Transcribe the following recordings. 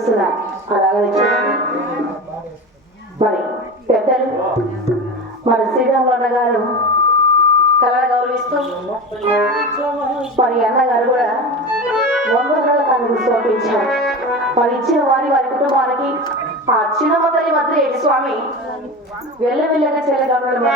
గౌరవిస్తున్నారు. అలాగే మరి పెద్దలు మరి శ్రీరాములన్న గారు కళను గౌరవిస్తూ మరి అన్నగారు కూడా 100 కన్ను సమర్పించారు. మరి ఇచ్చిన వారి కుటుంబానికి ఆ చిన్నమతల్లి మంత్రి స్వామి వెళ్ళగా చెల్లగలను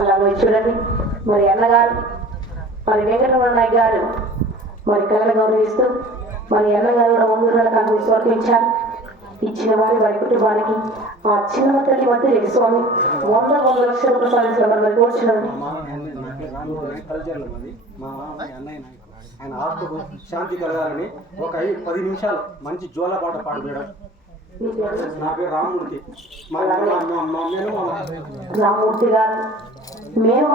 అలాగే చూడండి. మరి అన్నగారు మరి వెంకటరమణ నాయక్ గారు మరి కళను గౌరవిస్తూ మరి అన్నగారు కూడా 100 కన్ను సమర్పించారు. ఇచ్చిన వారి కుటుంబానికి ఆ చిన్న తల్లి మధ్య స్వామి 100 లక్షల రూపాయలు మరి కోర్చునండి. ఆయన ఆత్మకు శాంతి కలగాలని ఒక 10 నిమిషాలు మంచి జోలపాట పాడు మేడం. నా పేరు రామమూర్తి. రామమూర్తి గారు మేము